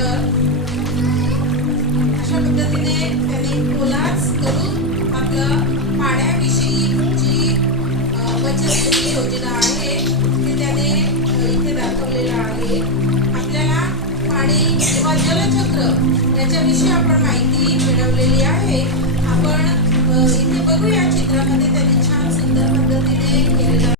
Filter अशा पद्धतीने त्याने कोलाज करून आपलं पाण्याविषयीची बचत योजना आहे ते त्याने इथे दाखवलेलं आहे। आपल्याला पाणी किंवा जलचक्र याच्याविषयी आपण माहिती मिळवलेली आहे। आपण इथे बघूया चित्रामध्ये त्यांनी छान सुंदर पद्धतीने केलेलं